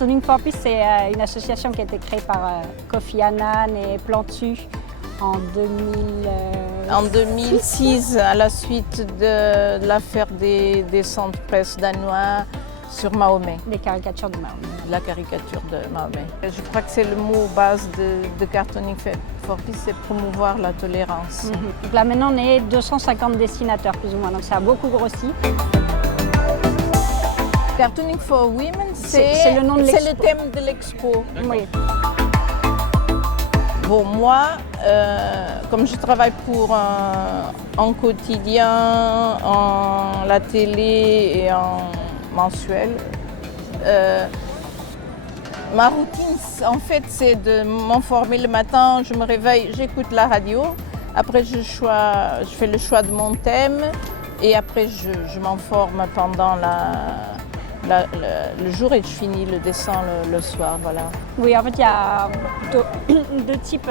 Cartooning for Peace, c'est une association qui a été créée par Kofi Annan et Plan Dessus en 2006, à la suite de l'affaire des centres presse danois sur Mahomet. Des caricatures de Mahomet. La caricature de Mahomet. Je crois que c'est le mot base de Cartooning for Peace, c'est promouvoir la tolérance. Donc là maintenant on est 250 dessinateurs plus ou moins, donc ça a beaucoup grossi. Cartooning for Women, c'est le nom de l'expo. C'est le thème de l'expo. Oui. Bon, moi, comme je travaille pour en quotidien, en la télé et en mensuel, ma routine, en fait, c'est de m'informer le matin, je me réveille, j'écoute la radio, après je fais le choix de mon thème et après je m'informe pendant le jour et je finis le dessin le soir, voilà. Oui, en fait, il y a plutôt deux types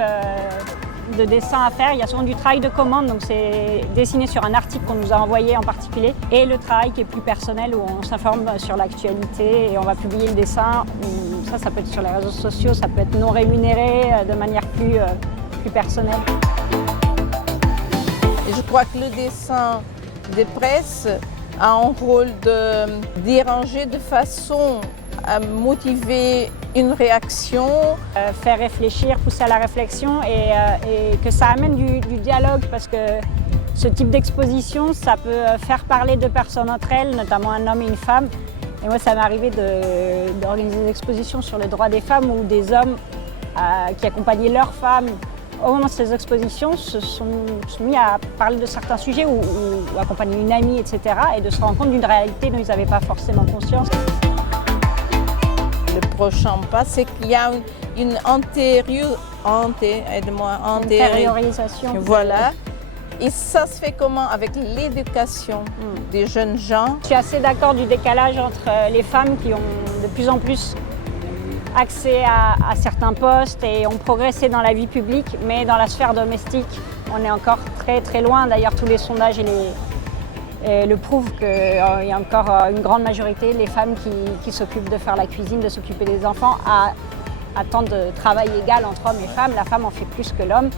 de dessins à faire. Il y a souvent du travail de commande, donc c'est dessiné sur un article qu'on nous a envoyé en particulier, et le travail qui est plus personnel, où on s'informe sur l'actualité et on va publier le dessin. Ça peut être sur les réseaux sociaux, ça peut être non rémunéré, de manière plus personnelle. Et je crois que le dessin des presses a un rôle de déranger de façon à motiver une réaction. Faire réfléchir, pousser à la réflexion et que ça amène du dialogue, parce que ce type d'exposition, ça peut faire parler deux personnes entre elles, notamment un homme et une femme. Et moi, ça m'est arrivé d'organiser des expositions sur les droits des femmes où des hommes qui accompagnaient leurs femmes au moment de ces expositions se sont mis à parler de certains sujets ou accompagner une amie, etc. et de se rendre compte d'une réalité dont ils n'avaient pas forcément conscience. Le prochain pas, c'est qu'il y a une antériorisation. Voilà. Et ça se fait comment? Avec l'éducation des jeunes gens. Je suis assez d'accord du décalage entre les femmes qui ont de plus en plus accès à certains postes et ont progressé dans la vie publique, mais dans la sphère domestique, on est encore très très loin. D'ailleurs, tous les sondages le prouvent qu'il y a encore une grande majorité, les femmes qui s'occupent de faire la cuisine, de s'occuper des enfants, à temps de travail égal entre hommes et femmes. La femme en fait plus que l'homme.